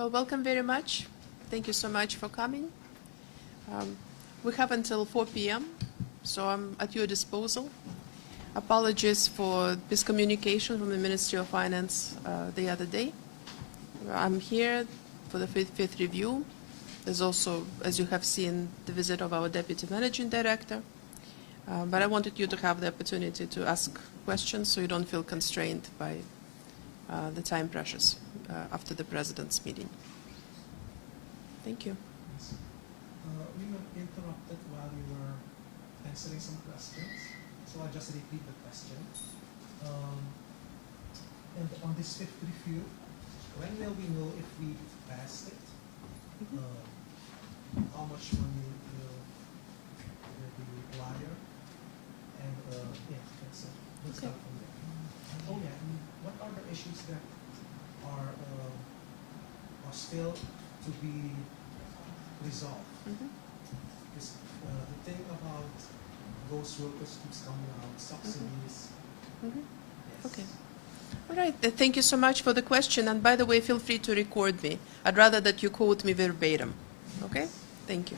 Well, welcome very much. Thank you so much for coming. We have until 4 p.m., so I'm at your disposal. Apologies for miscommunication from the Ministry of Finance the other day. I'm here for the fifth review. There's also, as you have seen, the visit of our Deputy Managing Director. But I wanted you to have the opportunity to ask questions so you don't feel constrained by the time pressures after the President's meeting. Thank you. We were interrupted while we were answering some questions, so I'll just repeat the question. And on this fifth review, when will we know if we passed it? How much money will be required? And yeah, that's it. Let's start from there. Oh yeah, and what are the issues that are still to be resolved? Because the thing about those workers keeps coming out, subsidies. Yes. Okay. All right. Thank you so much for the question. And by the way, feel free to record me. I'd rather that you quote me verbatim. Okay? Thank you.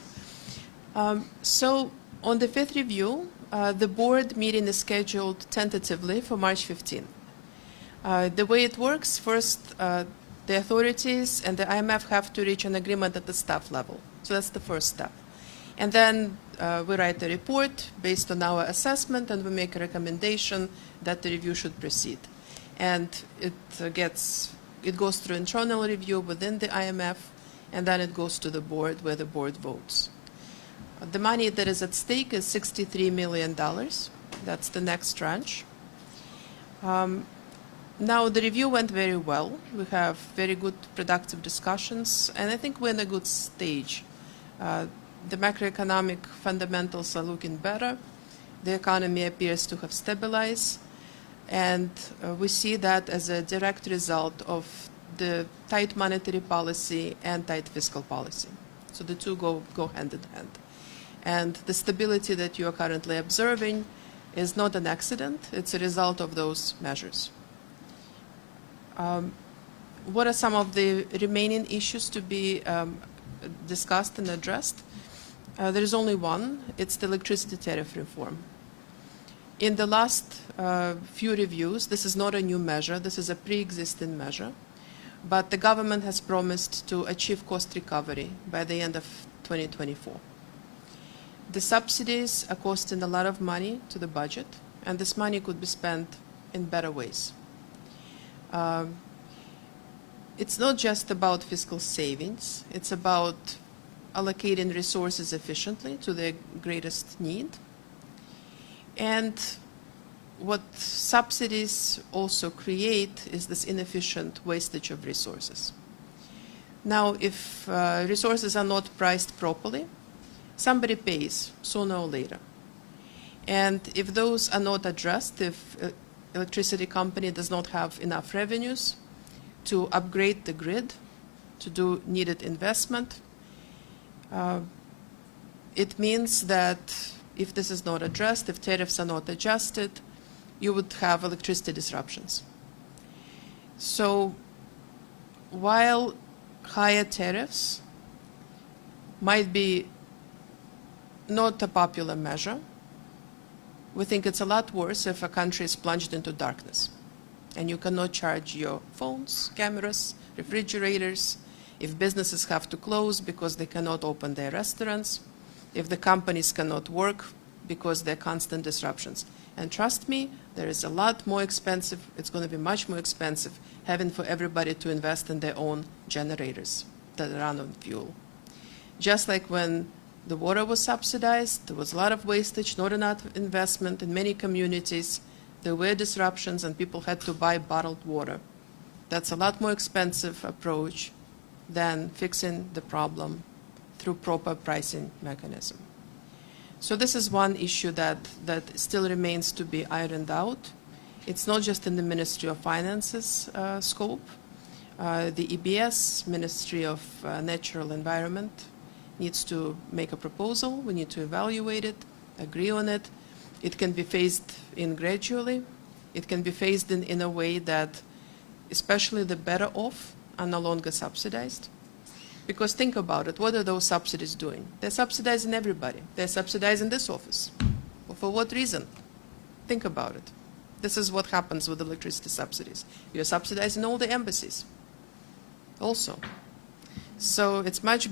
So on the fifth review, the board meeting is scheduled tentatively for March 15. The way it works, first, the authorities and the IMF have to reach an agreement at the staff level. So that's the first step. And then we write a report based on our assessment, and we make a recommendation that the review should proceed. And it goes through internal review within the IMF, and then it goes to the board where the board votes. The money that is at stake is $63 million. That's the next tranche. Now, the review went very well. We have very good, productive discussions, and I think we're in a good stage. The macroeconomic fundamentals are looking better. The economy appears to have stabilized, and we see that as a direct result of the tight monetary policy and tight fiscal policy. So the two go hand in hand. And the stability that you are currently observing is not an accident. It's a result of those measures. What are some of the remaining issues to be discussed and addressed? There is only one. It's the electricity tariff reform. In the last few reviews, this is not a new measure. This is a pre-existing measure. But the government has promised to achieve cost recovery by the end of 2024. The subsidies are costing a lot of money to the budget, and this money could be spent in better ways. It's not just about fiscal savings. It's about allocating resources efficiently to their greatest need. And what subsidies also create is this inefficient wastage of resources. Now, if resources are not priced properly, somebody pays sooner or later. And if those are not addressed, if electricity company does not have enough revenues to upgrade the grid, to do needed investment, it means that if this is not addressed, if tariffs are not adjusted, you would have electricity disruptions. So while higher tariffs might be not a popular measure, we think it's a lot worse if a country is plunged into darkness and you cannot charge your phones, cameras, refrigerators, if businesses have to close because they cannot open their restaurants, if the companies cannot work because there are constant disruptions. And trust me, there is a lot more expensive, it's going to be much more expensive having for everybody to invest in their own generators that run on fuel. Just like when the water was subsidized, there was a lot of wastage, not enough investment in many communities. There were disruptions and people had to buy bottled water. That's a lot more expensive approach than fixing the problem through proper pricing mechanism. So this is one issue that still remains to be ironed out. It's not just in the Ministry of Finance's scope. The EBS, Ministry of Natural Environment, needs to make a proposal. We need to evaluate it, agree on it. It can be phased in gradually. It can be phased in a way that especially the better off are no longer subsidized. Because think about it, what are those subsidies doing? They're subsidizing everybody. They're subsidizing this office. Well, for what reason? Think about it. This is what happens with electricity subsidies. You're subsidizing all the embassies also. So it's much,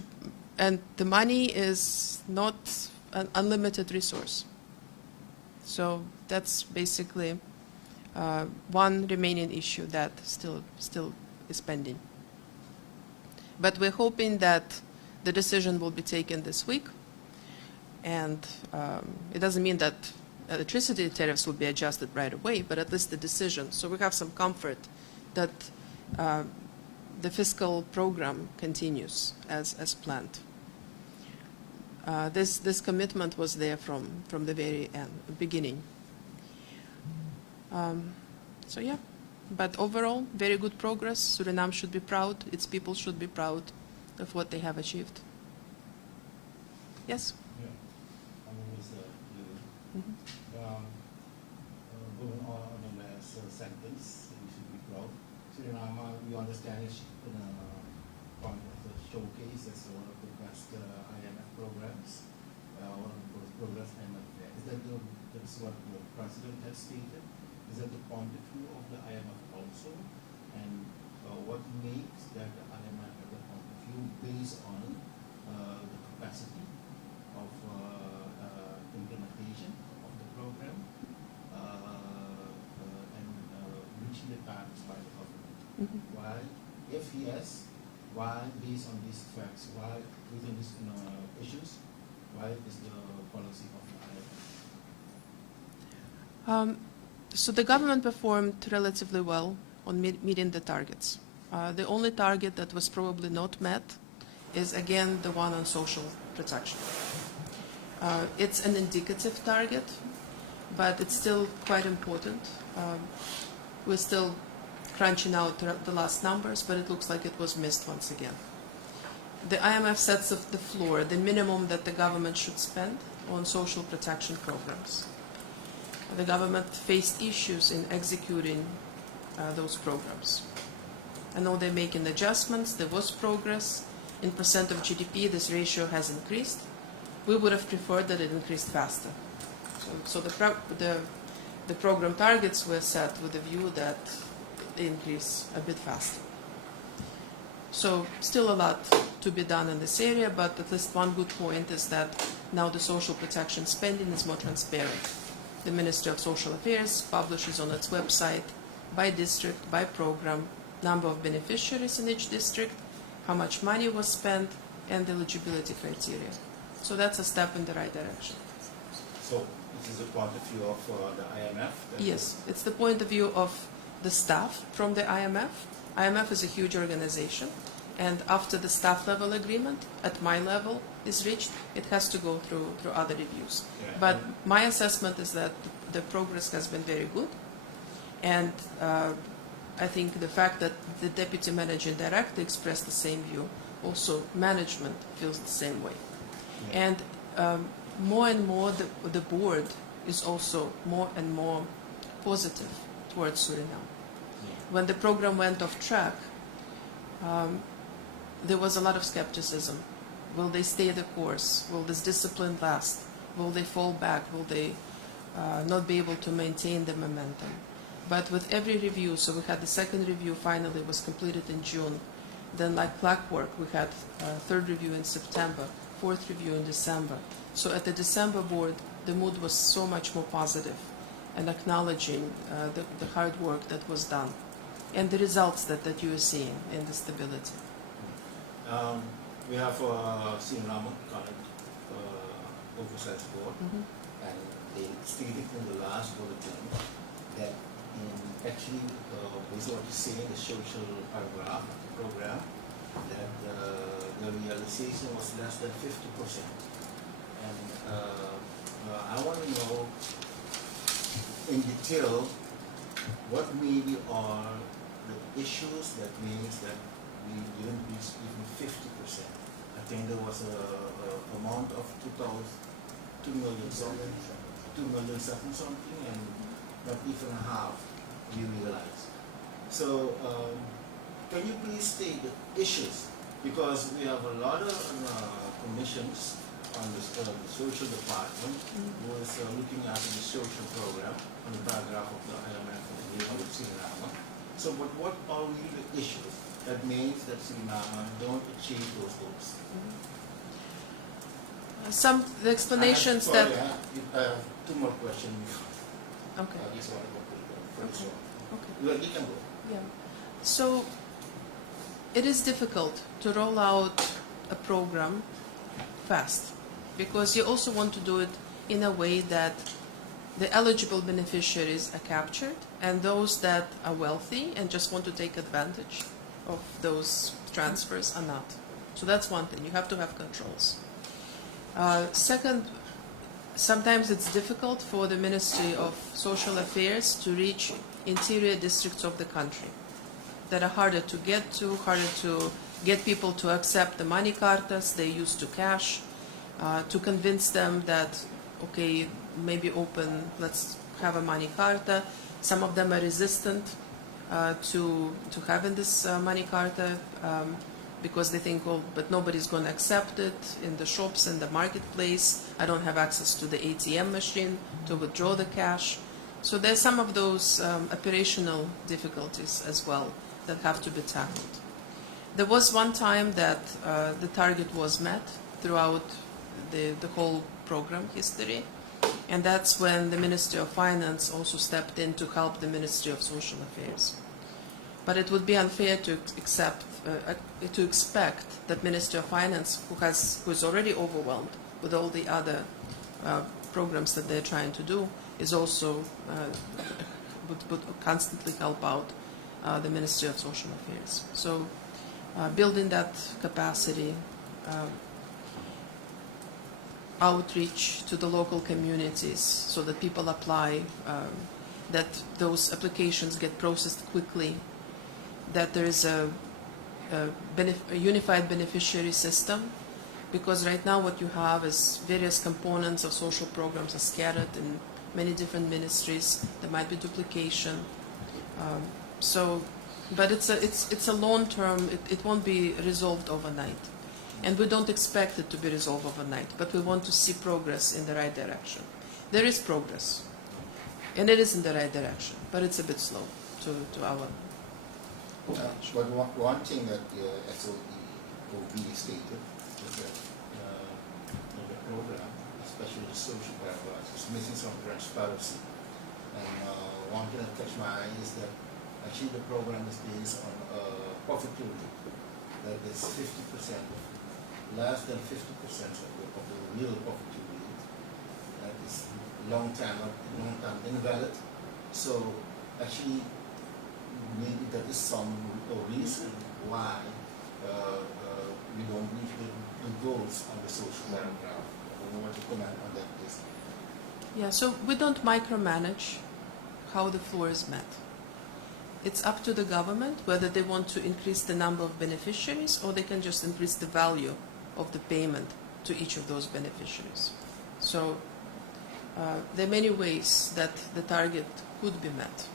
and the money is not an unlimited resource. So that's basically one remaining issue that still is pending. But we're hoping that the decision will be taken this week, and it doesn't mean that electricity tariffs will be adjusted right away, but at least the decision. So we have some comfort that the fiscal program continues as planned. This commitment was there from the very beginning. So yeah, but overall, very good progress. Suriname should be proud. Its people should be proud of what they have achieved. Yes? Yeah, I'm always Mhm. going on the last sentence, we should be proud. Suriname, we understand is part of the showcase as one of the best IMF programs, one of the first programs IMF had. That's what the president has stated? Is that the point of view of the IMF also? And what makes that the IMF have the point of view based on the capacity of implementation of the program and reaching the targets by the government? Mhm. Why, if yes, why based on these facts, why within these issues, why is the policy of the IMF? So the government performed relatively well on meeting the targets. The only target that was probably not met is, again, the one on social protection. It's an indicative target, but it's still quite important. We're still crunching out the last numbers, but it looks like it was missed once again. The IMF sets the floor, the minimum that the government should spend on social protection programs. The government faced issues in executing those programs. I know they're making adjustments. There was progress. In percent of GDP, this ratio has increased. We would have preferred that it increased faster. So the program targets were set with the view that they increase a bit faster. So still a lot to be done in this area, but at least one good point is that now the social protection spending is more transparent. The Ministry of Social Affairs publishes on its website by district, by program, number of beneficiaries in each district, how much money was spent, and the eligibility criteria. So that's a step in the right direction. So this is the point of view of the IMF? Yes, it's the point of view of the staff from the IMF. IMF is a huge organization, and after the staff level agreement, at my level, is reached, it has to go through other reviews. Yeah. But my assessment is that the progress has been very good, and I think the fact that the deputy managing director expressed the same view, also management feels the same way. Yeah. And more and more the board is also more and more positive towards Suriname. Yeah. When the program went off track, there was a lot of skepticism. Will they stay the course? Will this discipline last? Will they fall back? Will they not be able to maintain the momentum? But with every review, so we had the second review finally was completed in June. Then like clockwork, we had third review in September, fourth review in December. So at the December board, the mood was so much more positive and acknowledging the hard work that was done and the results that you are seeing in the stability. We have Suriname current oversight board, Mhm. and they stated in the last bulletin that actually, based on what you say in the social paragraph of the program, that the realization was less than 50%. And I want to know in detail what maybe are the issues that means that we didn't reach even 50%. I think there was a amount of 2 million something, 2 million something, and not even half we realized. So can you please state the issues because we have a lot of commissions on the social department who is looking after the social program on the paragraph of the IMF and the Guscina. So, but what are really the issues that means that Suriname don't achieve those goals? Some the explanations I have two more questions. Okay. I just want to go for this Okay. one. Okay. Well, you can go. Yeah. So it is difficult to roll out a program fast because you also want to do it in a way that the eligible beneficiaries are captured and those that are wealthy and just want to take advantage of those transfers are not. So that's one thing. You have to have controls. Second, sometimes it's difficult for the Ministry of Social Affairs to reach interior districts of the country that are harder to get to, harder to get people to accept the money cartas they used to cash, to convince them that, okay, maybe open, let's have a money carta. Some of them are resistant to having this money carta because they think, oh, but nobody's going to accept it in the shops, in the marketplace. I don't have access to the ATM machine to withdraw the cash. So there's some of those operational difficulties as well that have to be tackled. There was one time that the target was met throughout the whole program history, and that's when the Ministry of Finance also stepped in to help the Ministry of Social Affairs. But it would be unfair to expect that Ministry of Finance, who is already overwhelmed with all the other programs that they're trying to do, is also would constantly help out the Ministry of Social Affairs. So building that capacity, outreach to the local communities so that people apply, that those applications get processed quickly, that there is a unified beneficiary system, because right now what you have is various components of social programs are scattered in many different ministries. There might be duplication. But it's a long term. It won't be resolved overnight, and we don't expect it to be resolved overnight. But we want to see progress in the right direction. There is progress, and it is in the right direction, but it's a bit slow to our. But one thing that the SOEOB stated is that in the program, especially the social paragraphs, is missing some transparency. And one thing that catch my eye is that actually the program is based on profitability. That is 50%, less than 50% of the real profitability. That is long time invalid. So actually, maybe that is some reason why we don't reach the goals on the social paragraph. I don't know what to comment on that, please. Yeah, so we don't micromanage how the floor is met. It's up to the government whether they want to increase the number of beneficiaries or they can just increase the value of the payment to each of those beneficiaries. So there are many ways that the target could be met.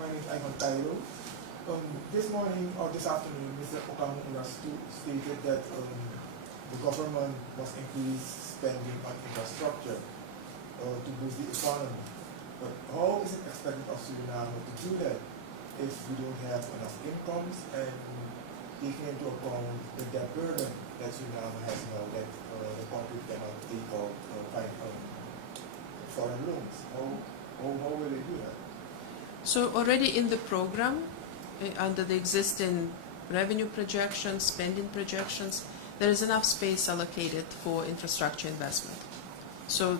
My name is Ivan Tayo. This morning or this afternoon, Mr. Okamura stated that the government must increase spending on infrastructure to boost the economy. But how is it expected of Suriname to do that if we don't have enough incomes and taking into account the debt burden that Suriname has now, that the country cannot take out foreign loans? How will they do that? So already in the program, under the existing revenue projections, spending projections, there is enough space allocated for infrastructure investment. So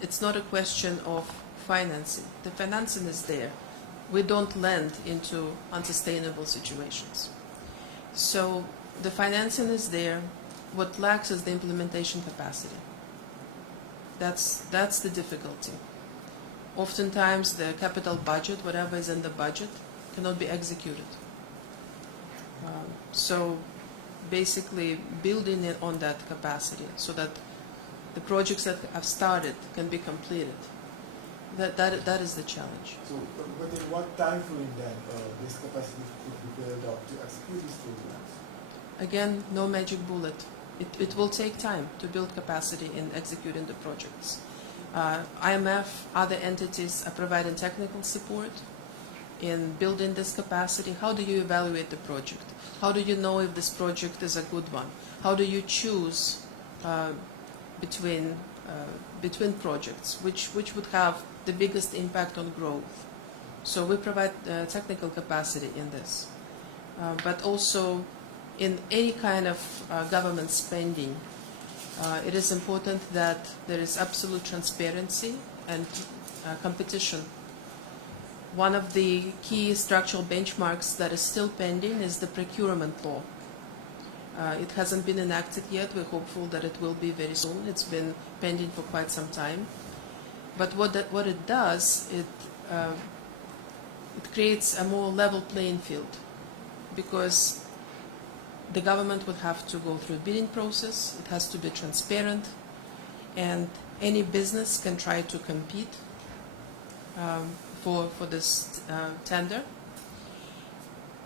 it's not a question of financing. The financing is there. We don't lend into unsustainable situations. So the financing is there. What lacks is the implementation capacity. That's the difficulty. Oftentimes the capital budget, whatever is in the budget, cannot be executed. So basically building it on that capacity so that the projects that have started can be completed. That is the challenge. So, but in what time frame then this capacity could be built up to execute these programs? Again, no magic bullet. It will take time to build capacity in executing the projects. IMF, other entities are providing technical support in building this capacity. How do you evaluate the project? How do you know if this project is a good one? How do you choose between projects, which would have the biggest impact on growth? So we provide technical capacity in this. But also in any kind of government spending, it is important that there is absolute transparency and competition. One of the key structural benchmarks that is still pending is the procurement law. It hasn't been enacted yet. We're hopeful that it will be very soon. It's been pending for quite some time. But what it does, it creates a more level playing field, because the government would have to go through a bidding process. It has to be transparent, and any business can try to compete for this tender,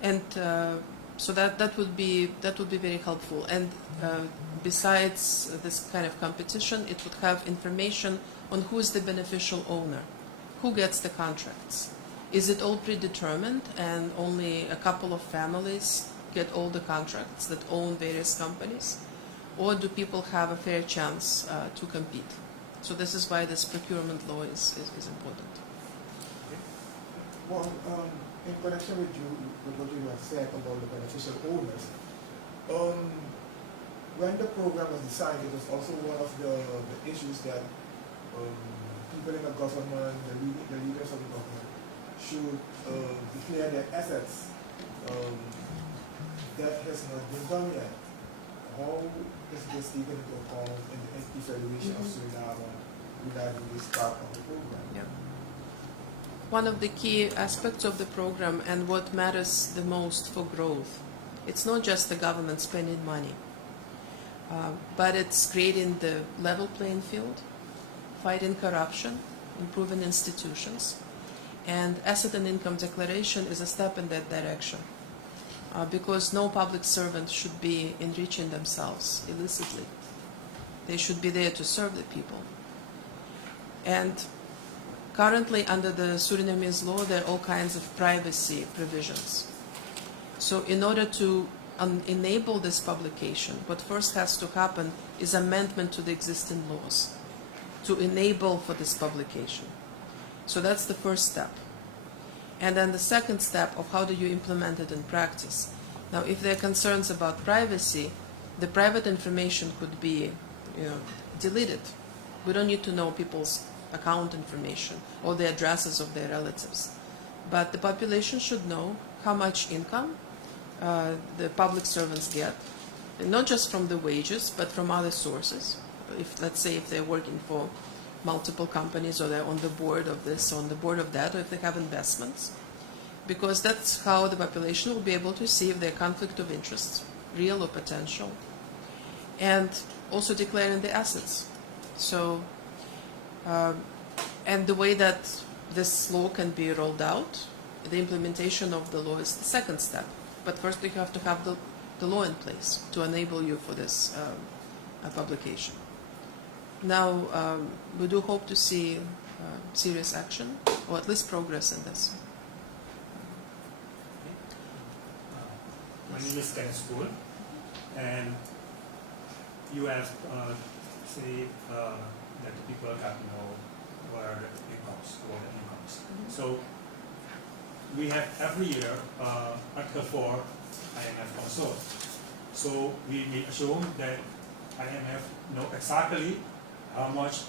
and so that would be very helpful. And besides this kind of competition, it would have information on who is the beneficial owner, who gets the contracts. Is it all predetermined and only a couple of families get all the contracts that own various companies, or do people have a fair chance to compete? So this is why this procurement law is important. Well, in connection with what you have said about the beneficial owners, when the program was designed, it was also one of the issues that people in the government, the leaders of the government, should declare their assets. That has not been done yet. How is this taken into account in the evaluation of Suriname regarding this part of the program? Yeah. One of the key aspects of the program and what matters the most for growth, it's not just the government spending money, but it's creating the level playing field, fighting corruption, improving institutions, and asset and income declaration is a step in that direction. Because no public servant should be enriching themselves illicitly. They should be there to serve the people. And currently, under the Surinamese law, there are all kinds of privacy provisions. So in order to enable this publication, what first has to happen is amendment to the existing laws to enable for this publication. So that's the first step. And then the second step of how do you implement it in practice. Now, if there are concerns about privacy, the private information could be deleted. We don't need to know people's account information or the addresses of their relatives. But the population should know how much income the public servants get, and not just from the wages, but from other sources. Let's say if they're working for multiple companies, or they're on the board of this, on the board of that, or if they have investments, because that's how the population will be able to see if their conflict of interests, real or potential, and also declaring the assets. So, and the way that this law can be rolled out, the implementation of the law is the second step. But first you have to have the law in place to enable you for this publication. Now, we do hope to see serious action, or at least progress in this. When you stay in school, and you have, say, that the people have to know what are the incomes, what are the incomes. So, we have every year Article 4 IMF also. So, we may assume that IMF know exactly how much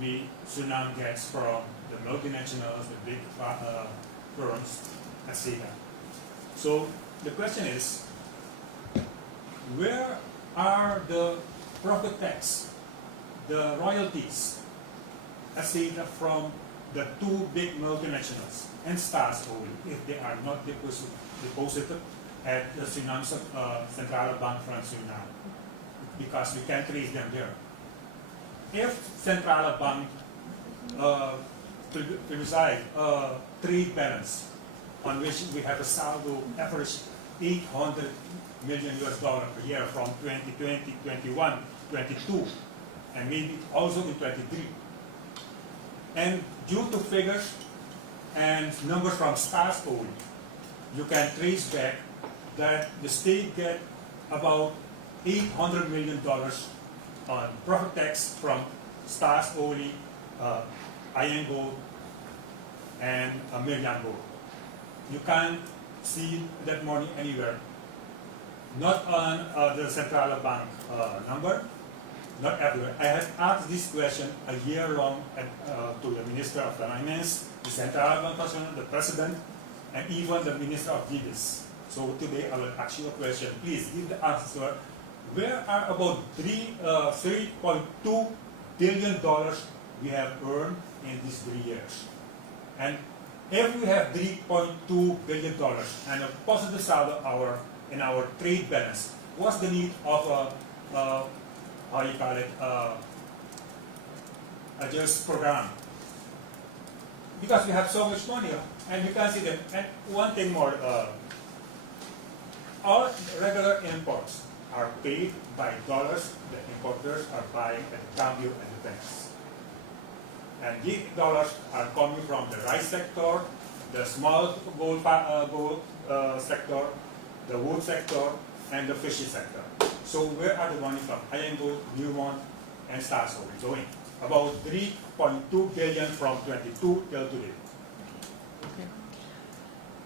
Suriname gets from the multinationals, the big firms, etc. So the question is, where are the profit tax, the royalties, etc. from the two big multinationals and stars only, if they are not deposited at the Suriname Centrale Bank from Suriname? Because we can't trace them there. If Centrale Bank precise trade balance on which we have a saldo average 800 million US dollar per year from 2020, 21, 22, and maybe also in 23. And due to figures and numbers from stars only, you can trace back that the state get about $800 million on profit tax from stars only, iron gold, and $1 million gold. You can't see that money anywhere. Not on the central bank number, not everywhere. I have asked this question a year long to the Minister of Finance, the Central Bank President, the President, and even the Minister of Justice. So today I will ask you a question. Please give the answer. Where are about $3.2 billion we have earned in these 3 years? And if we have $3.2 billion and a positive saldo in our trade balance, what's the need of how you call it, a just program? Because we have so much money, and you can see that. And one thing more, all regular imports are paid by dollars. The importers are buying at the cambio and the banks. And these dollars are coming from the rice sector, the small gold sector, the wood sector, and the fishery sector. So where are the money from? Iron Gold, Newmont, and Stars are going? About 3.2 billion from 22 till today. Okay.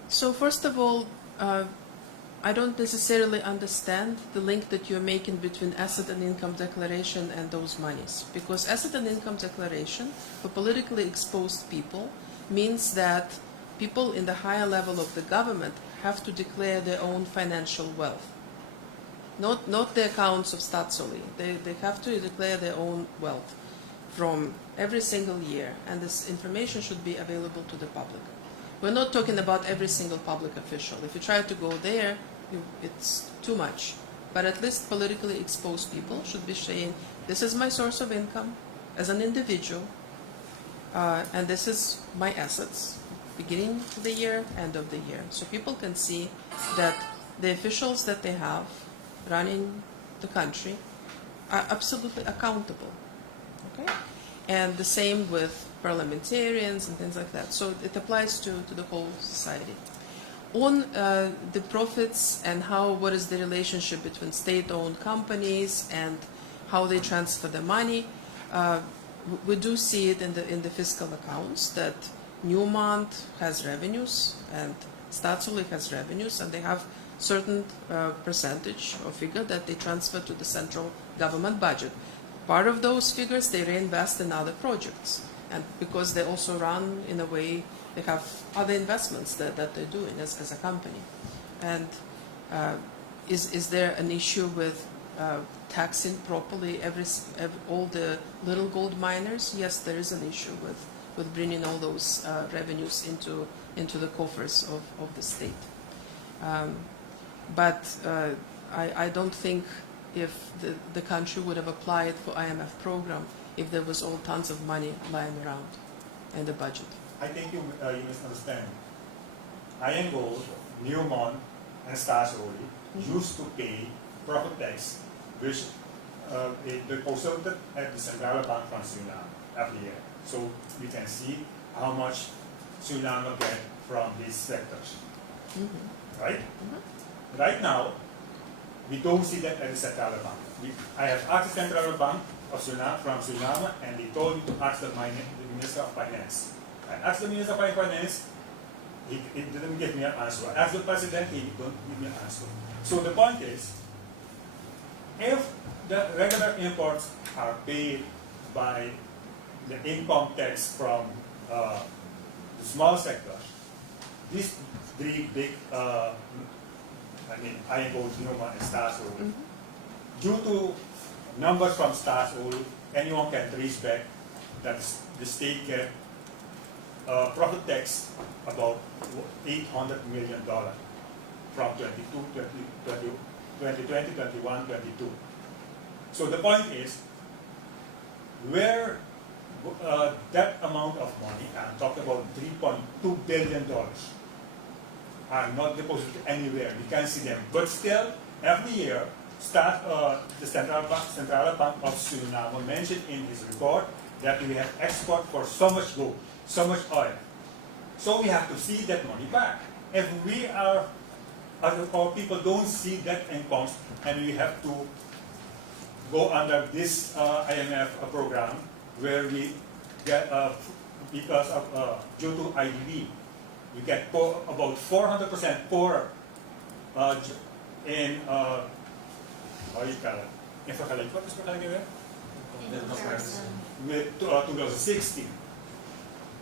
So first of all, I don't necessarily understand the link that you're making between asset and income declaration and those monies. Because asset and income declaration for politically exposed people means that people in the higher level of the government have to declare their own financial wealth. Not the accounts of Statsoli. They have to declare their own wealth from every single year, and this information should be available to the public. We're not talking about every single public official. If you try to go there, it's too much. But at least politically exposed people should be saying, this is my source of income as an individual, and this is my assets, beginning of the year, end of the year. So people can see that the officials that they have running the country are absolutely accountable. Okay? And the same with parliamentarians and things like that. So it applies to the whole society. On the profits and what is the relationship between state-owned companies and how they transfer the money, we do see it in the fiscal accounts that Newmont has revenues and Statsoli has revenues, and they have certain percentage or figure that they transfer to the central government budget. Part of those figures they reinvest in other projects, and because they also run in a way, they have other investments that they're doing as a company. And is there an issue with taxing properly all the little gold miners? Yes, there is an issue with bringing all those revenues into the coffers of the state. But I don't think if the country would have applied for IMF program if there was all tons of money lying around in the budget. I think you misunderstand. Iron Gold, Newmont, and Statsoli used to pay profit tax, which they deposited at the Central Bank from Suriname every year. So you can see how much Suriname will get from these sectors. Mm-hmm. Right? Mm-hmm. Right now, we don't see that at the Central Bank. I have asked the Central Bank of Suriname, from Suriname, and they told me to ask the Minister of Finance. I asked the Minister of Finance, he didn't give me an answer. I asked the President, he didn't give me an answer. So the point is, if the regular imports are paid by the income tax from the small sectors, these three big, Iron Gold, Newmont, and Statsoli, due to numbers from Statsoli, anyone can trace back that the state get profit tax about $800 million from 2020, 21, 22. So the point is, where that amount of money, I'm talking about $3.2 billion, are not deposited anywhere. You can't see them. But still, every year, the Central Bank of Suriname mentioned in his report that we have export for so much gold, so much oil. So we have to see that money back. If we are, or people don't see that income, and we have to go under this IMF program where we get, because of, due to IDB, we get about 400% poorer in, how you call it? What is it? With 2016.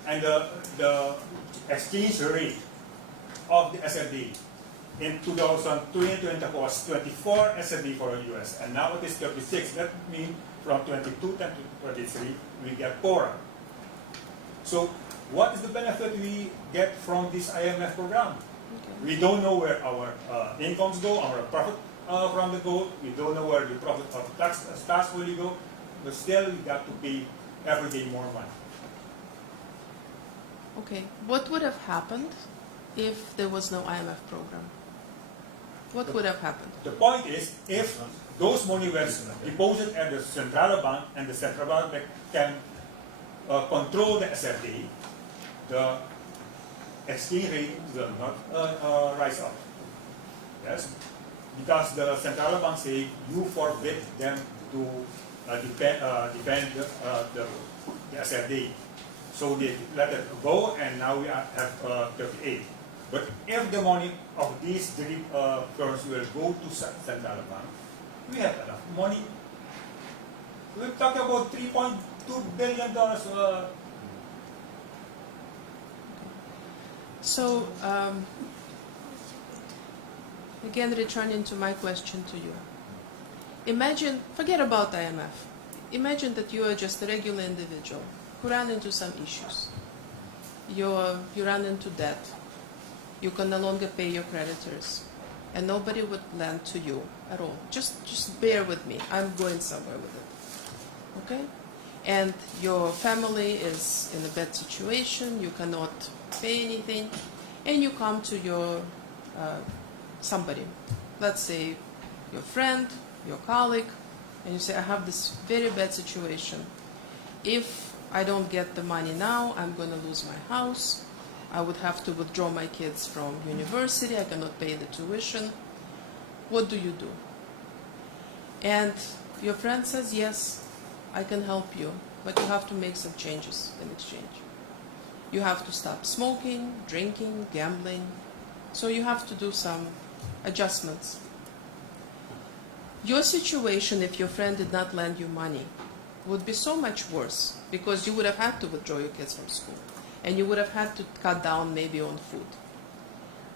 And the exchange rate of the SFD in 2003 and 2024 was 24 SFD for the US, and now it is 36. That means from 22 to 23, we get poorer. So what is the benefit we get from this IMF program? Okay. We don't know where our incomes go, our profit from the gold. We don't know where the profit of tax will go, but still we got to pay every day more money. Okay. What would have happened if there was no IMF program? What would have happened? The point is, if those money were deposited at the central bank and the central bank can control the SFD, the exchange rate will not rise up. Yes, because the central bank say you forbid them to defend the SFD. So they let it go, and now we have 38. But if the money of these three firms will go to central bank, we have enough money. We're talking about $3.2 billion. So, again, returning to my question to you. Imagine, forget about IMF. Imagine that you are just a regular individual who ran into some issues. You run into debt. You can no longer pay your creditors, and nobody would lend to you at all. Just bear with me. I'm going somewhere with it. Okay? And your family is in a bad situation. You cannot pay anything, and you come to your somebody. Let's say your friend, your colleague, and you say, I have this very bad situation. If I don't get the money now, I'm going to lose my house. I would have to withdraw my kids from university. I cannot pay the tuition. What do you do? And your friend says, yes, I can help you, but you have to make some changes in exchange. You have to stop smoking, drinking, gambling. So you have to do some adjustments. Your situation, if your friend did not lend you money, would be so much worse, because you would have had to withdraw your kids from school, and you would have had to cut down maybe on food.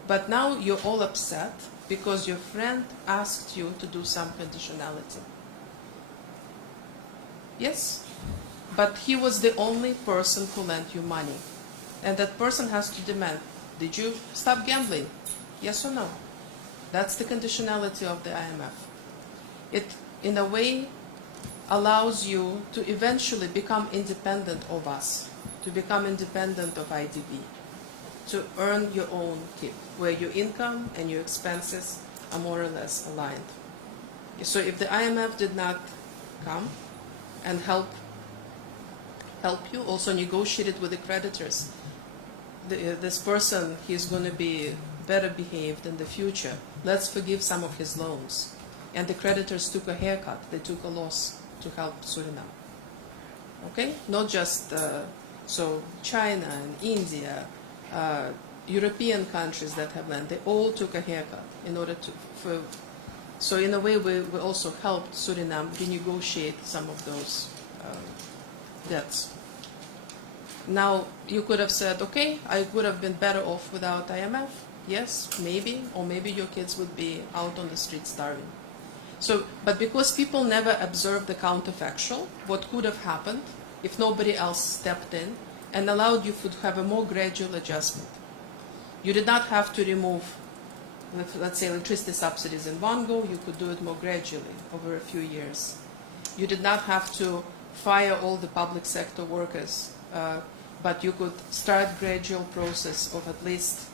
But now you're all upset because your friend asked you to do some conditionality. Yes? But he was the only person who lent you money. And that person has to demand, did you stop gambling? Yes or no? That's the conditionality of the IMF. It, in a way, allows you to eventually become independent of us, to become independent of IDB, to earn your own keep, where your income and your expenses are more or less aligned. So if the IMF did not come and help you, also negotiated with the creditors, this person, he's going to be better behaved in the future. Let's forgive some of his loans. And the creditors took a haircut. They took a loss to help Suriname. Okay? Not just, so China and India, European countries that have land, they all took a haircut in order to, so in a way we also helped Suriname renegotiate some of those debts. Now, you could have said, okay, I would have been better off without IMF. Yes, maybe, or maybe your kids would be out on the street starving. So, but because people never observed the counterfactual, what could have happened if nobody else stepped in and allowed you to have a more gradual adjustment. You did not have to remove, let's say, electricity subsidies in one go. You could do it more gradually over a few years. You did not have to fire all the public sector workers, but you could start gradual process of at least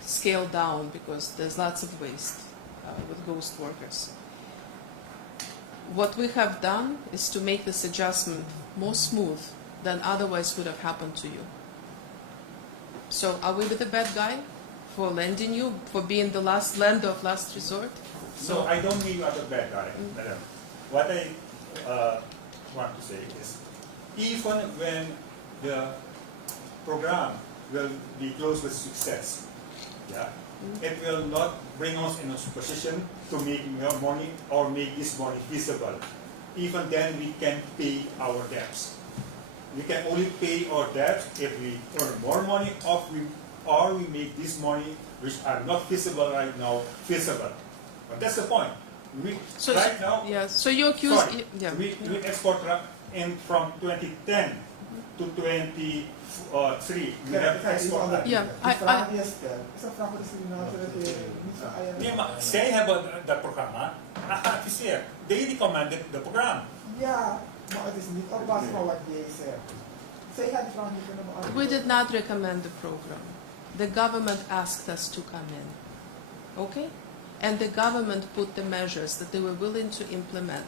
scale down, because there's lots of waste with ghost workers. What we have done is to make this adjustment more smooth than otherwise would have happened to you. So are we the bad guy for lending you, for being the last lender of last resort? So I don't mean you are the bad guy, madam. What I want to say is, even when the program will be closed with success, yeah, it will not bring us in a position to make more money or make this money visible. Even then, we can pay our debts. We can only pay our debts if we earn more money, or we make this money, which are not visible right now, visible. But that's the point. So right now, yeah. So you accuse. sorry, we export in from 2010 to 23. We have export. Yeah, Zij hebben dat programma geadviseerd. They recommended the program. Ja, maar het is niet op basis van wat jij zegt. Zij gaat die vraag niet kunnen beantwoorden. We did not recommend the program. The government asked us to come in. Okay? And the government put the measures that they were willing to implement.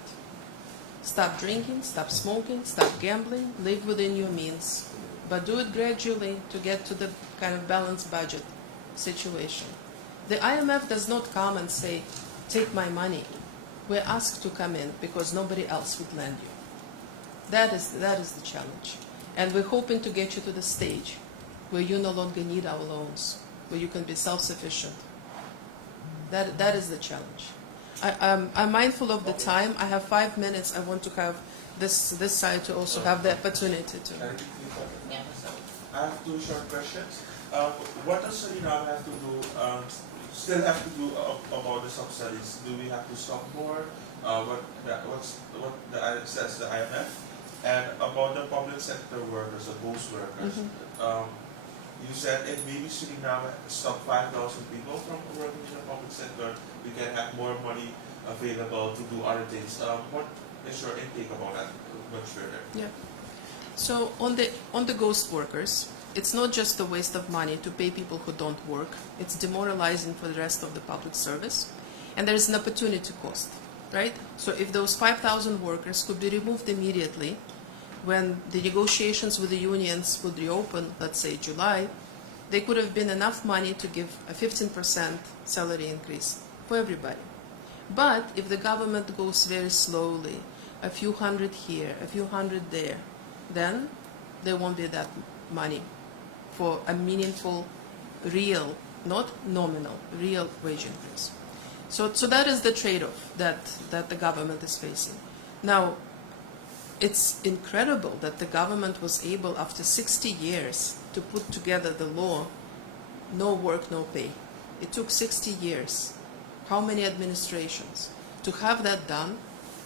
Stop drinking, stop smoking, stop gambling, live within your means. But do it gradually to get to the kind of balanced budget situation. The IMF does not come and say, take my money. We're asked to come in because nobody else would lend you. That is the challenge. And we're hoping to get you to the stage where you no longer need our loans, where you can be self-sufficient. That is the challenge. I'm mindful of the time. I have 5 minutes. I want to have this side to also have the opportunity to. I have two short questions. What does Suriname have to do, still have to do about the subsidies? Do we have to stop more? What says the IMF? And about the public sector workers, the ghost workers, you said if maybe Suriname stop 5,000 people from working in the public sector, we can have more money available to do other things. What is your intake about that much further? Yeah. So on the ghost workers, it's not just a waste of money to pay people who don't work. It's demoralizing for the rest of the public service, and there is an opportunity cost, right? So if those 5,000 workers could be removed immediately, when the negotiations with the unions would reopen, let's say July, there could have been enough money to give a 15% salary increase for everybody. But if the government goes very slowly, a few hundred here, a few hundred there, then there won't be that money for a meaningful, real, not nominal, real wage increase. So that is the trade-off that the government is facing. Now, it's incredible that the government was able, after 60 years, to put together the law, no work, no pay. It took 60 years. How many administrations? To have that done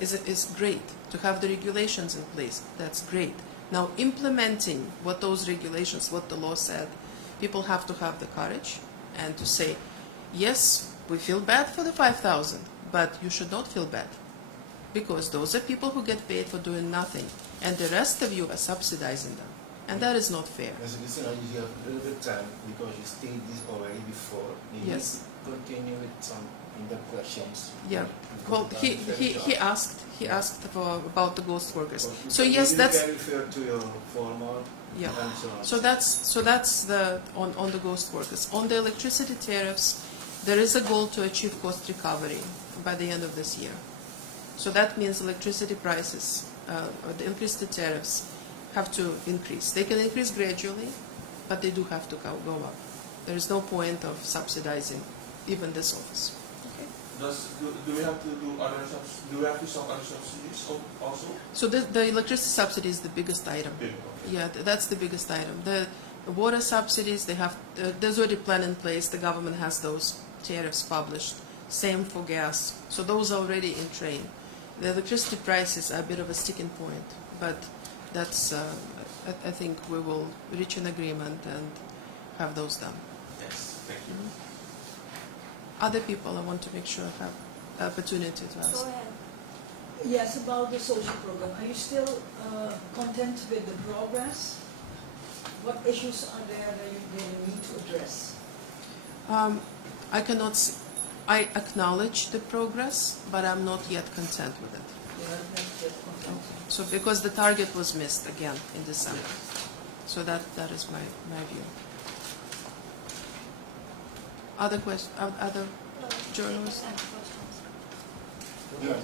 is great. To have the regulations in place, that's great. Now, implementing what those regulations, what the law said, people have to have the courage and to say, yes, we feel bad for the 5,000, but you should not feel bad, because those are people who get paid for doing nothing, and the rest of you are subsidizing them, and that is not fair. As a listener, you have a little bit of time because you stated this already before. Maybe Yes. continue with some in-depth questions. Yeah. Well, he asked about the ghost workers. So Maybe yes, you that's can refer to your formal yeah. answer. So that's the on the ghost workers. On the electricity tariffs, there is a goal to achieve cost recovery by the end of this year. So that means electricity prices, or the electricity tariffs, have to increase. They can increase gradually, but they do have to go up. There is no point of subsidizing even this office. Okay. Do we have to do other do we have to stop other subsidies also? So the electricity subsidy is the biggest item. Big, okay. Yeah, that's the biggest item. The water subsidies, there's already a plan in place. The government has those tariffs published. Same for gas. So those are already in train. The electricity prices are a bit of a sticking point, but that's, I think we will reach an agreement and have those done. Yes, thank you. Other people, I want to make sure have opportunity to ask. Go ahead. Yes, about the social program. Are you still content with the progress? What issues are there that you really need to address? I cannot. I acknowledge the progress, but I'm not yet content with it. You are not yet content. So because the target was missed again in December. So that is my view. Other questions? Other journalists? Yeah.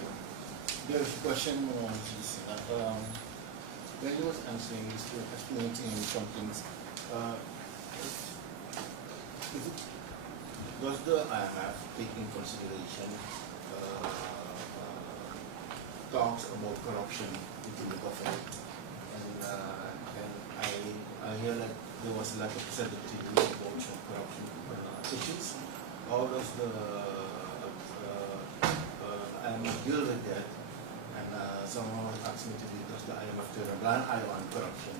There's a question on Guscina. When you was answering, you were explaining some things. Does the IMF take in consideration talks about corruption within the government? And I hear that there was a lot of sensitivity about some corruption issues. How does the IMF deal with that? And someone was asking me today, does the IMF turn a blind eye on corruption?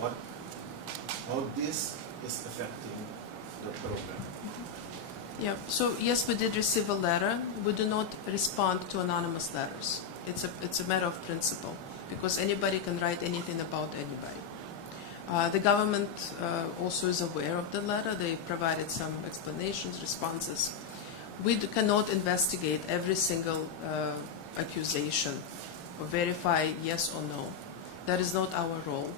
And how this is affecting the program? Yeah. So yes, we did receive a letter. We do not respond to anonymous letters. It's a matter of principle because anybody can write anything about anybody. The government also is aware of the letter. They provided some explanations, responses. We cannot investigate every single accusation or verify yes or no. That is not our role.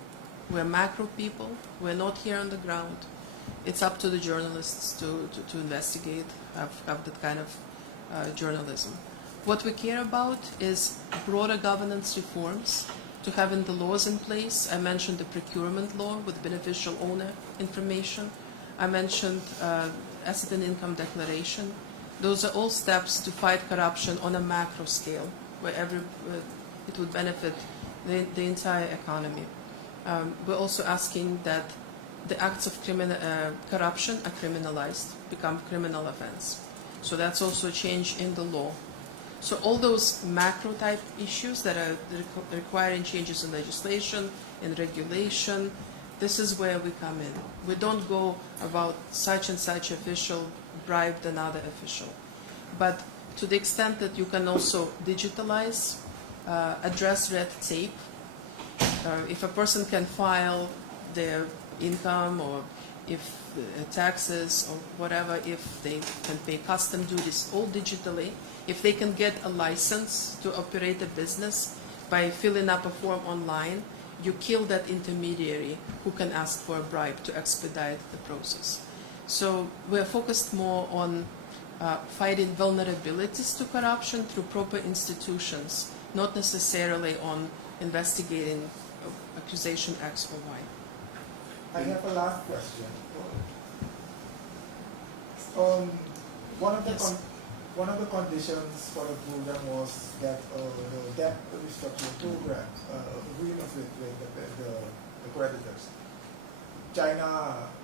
We're macro people. We're not here on the ground. It's up to the journalists to investigate, have that kind of journalism. What we care about is broader governance reforms, to having the laws in place. I mentioned the procurement law with beneficial owner information. I mentioned asset and income declaration. Those are all steps to fight corruption on a macro scale, where it would benefit the entire economy. We're also asking that the acts of corruption are criminalized, become criminal offense. So that's also a change in the law. So all those macro type issues that are requiring changes in legislation, in regulation, this is where we come in. We don't go about such and such official bribed another official. But to the extent that you can also digitalize, address red tape, if a person can file their income or if taxes or whatever, if they can pay custom duties all digitally, if they can get a license to operate a business by filling up a form online, you kill that intermediary who can ask for a bribe to expedite the process. So we're focused more on fighting vulnerabilities to corruption through proper institutions, not necessarily on investigating accusation X or Y. I have a last question. Yes. One of the conditions for the program was that the debt restructuring program agreements with the creditors. China,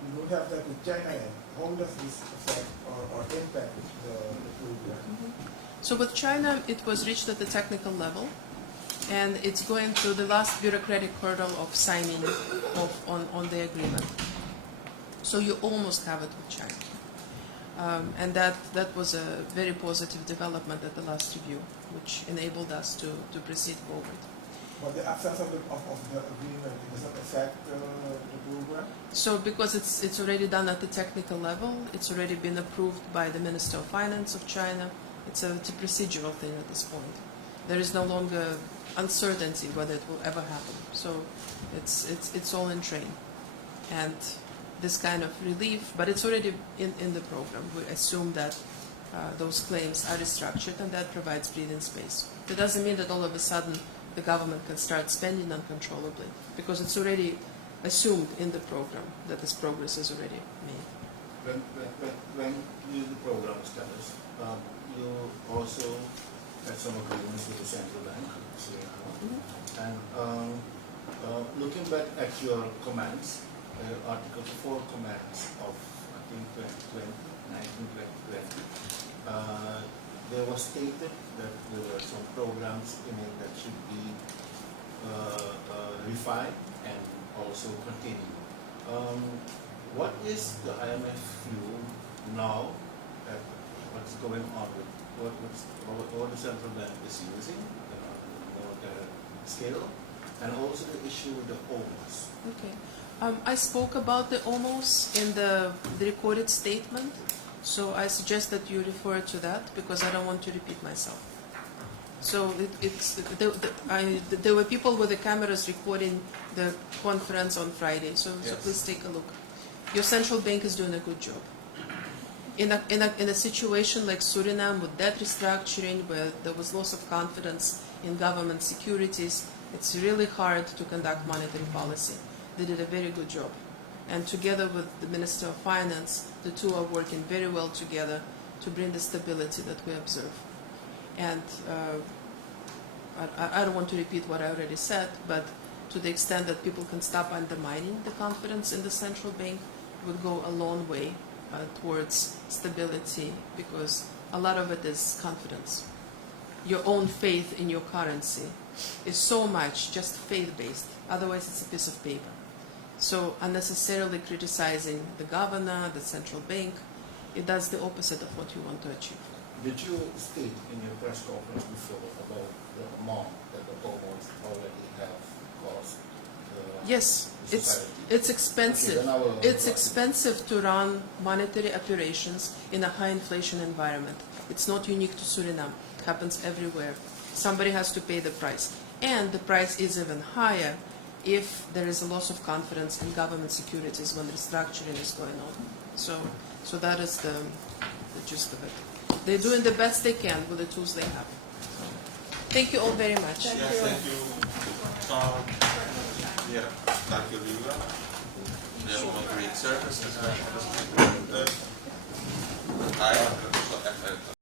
we don't have that with China yet. How does this affect or impact the program? So with China, it was reached at the technical level, and it's going through the last bureaucratic hurdle of signing off on the agreement. So you almost have it with China. And that was a very positive development at the last review, which enabled us to proceed forward. But the absence of the agreement, does that affect the program? So because it's already done at the technical level, it's already been approved by the Minister of Finance of China. It's a procedural thing at this point. There is no longer uncertainty whether it will ever happen. So it's all in train. And this kind of relief, but it's already in the program. We assume that those claims are restructured and that provides breathing space. That doesn't mean that all of a sudden the government can start spending uncontrollably, because it's already assumed in the program that this progress is already made. When you the program established, you also had some agreements with the central bank, and looking back at your comments, Article 4 comments of, I think, 2020, there was stated that there were some programs in it that should be refined and also continue. What is the IMF view now at what's going on with what the central bank is using, the scale, and also the issue with the OMOS. Okay. I spoke about the OMOS in the recorded statement, so I suggest that you refer to that because I don't want to repeat myself. So there were people with the cameras recording the conference on Friday, so Yes. please take a look. Your central bank is doing a good job. In a situation like Suriname with debt restructuring, where there was loss of confidence in government securities, it's really hard to conduct monetary policy. They did a very good job. And together with the Minister of Finance, the two are working very well together to bring the stability that we observe. And I don't want to repeat what I already said, but to the extent that people can stop undermining the confidence in the central bank would go a long way towards stability, because a lot of it is confidence. Your own faith in your currency is so much just faith-based, otherwise it's a piece of paper. So unnecessarily criticizing the governor, the central bank, it does the opposite of what you want to achieve. Did you state in your press conference before about the amount that the OMOS already have cost? Yes, the it's society? expensive. Okay, then I will- It's expensive to run monetary operations in a high inflation environment. It's not unique to Suriname. It happens everywhere. Somebody has to pay the price. And the price is even higher if there is a loss of confidence in government securities when restructuring is going on. So that is the gist of it. They're doing the best they can with the tools they have. Thank you all very much. Thank Yes, you. thank you. Ja, dank jullie wel. Jullie hebben een great service. I